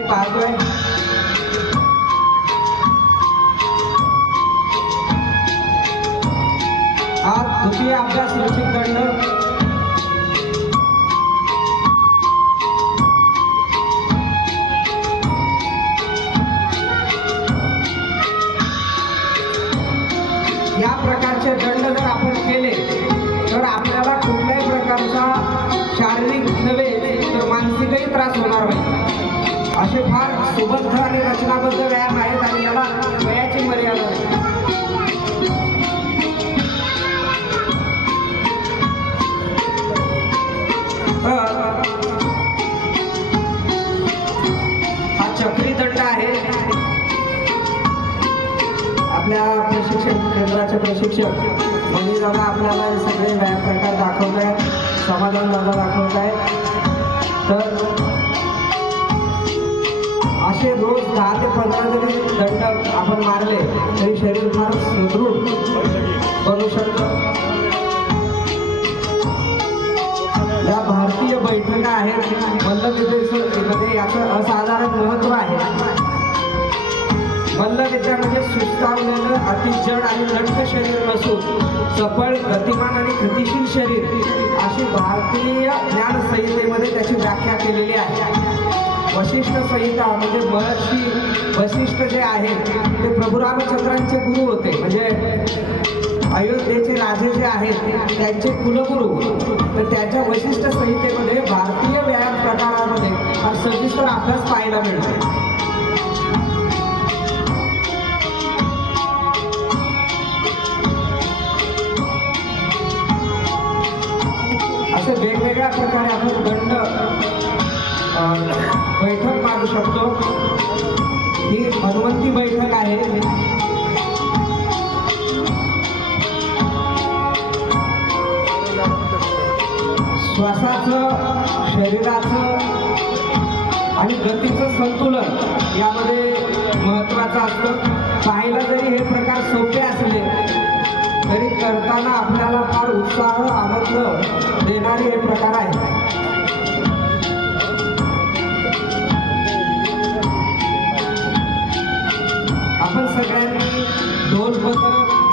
पाहतोय हा द्वितीय अभ्यास लक्षित दंड या प्रकारचे दंड जर आपण केले तर आपल्याला कुठल्याही प्रकारचा शारीरिक नव्हे तर मानसिकही त्रास होणार नाही। असे फार सुबद्ध आणि रचनाबद्ध व्यायाम आहेत आणि याला वयाची मर्यादा नाही। हा चक्री दंड आहे। आपल्या प्रशिक्षण केंद्राचे प्रशिक्षक मनी दादा आपल्याला हे सगळे व्यायाम प्रकार दाखवत आहेत, समाधान दादा दाखवत आहेत। तर असे रोज 10 ते 15 जरी दंड आपण मारले तरी शरीर फार सुदृढ बनू शकतं। या भारतीय बैठका आहेत मल्लविद्येमध्ये याचं असाधारण महत्त्व आहे। मल्लविद्या म्हणजे सुस्तावलेलं अतिजड आणि लठ्ठ शरीर नसून चपळ गतिमान आणि गतिशील शरीर अशी भारतीय ज्ञान संहितेमध्ये त्याची व्याख्या केलेली आहे। वशिष्ठ संहिता म्हणजे महर्षी वशिष्ठ जे आहेत ते प्रभू रामचंद्रांचे गुरु होते, म्हणजे अयोध्येचे राजे जे आहेत त्यांचे कुलगुरू। तर त्याच्या वशिष्ठ संहितेमध्ये भारतीय व्यायाम प्रकारामध्ये हा सविस्तर अभ्यास पाहायला मिळतो। असे वेगवेगळ्या प्रकारे आपण दंड बैठक मारू शकतो। ही हनुमंती बैठक आहे। श्वासाचं, शरीराचं आणि गतीचं संतुलन यामध्ये महत्त्वाचं असतं। पाहायला जरी हे प्रकार सोपे असले तरी करताना आपल्याला फार उत्साह आनंद देणारे हे प्रकार आहेत।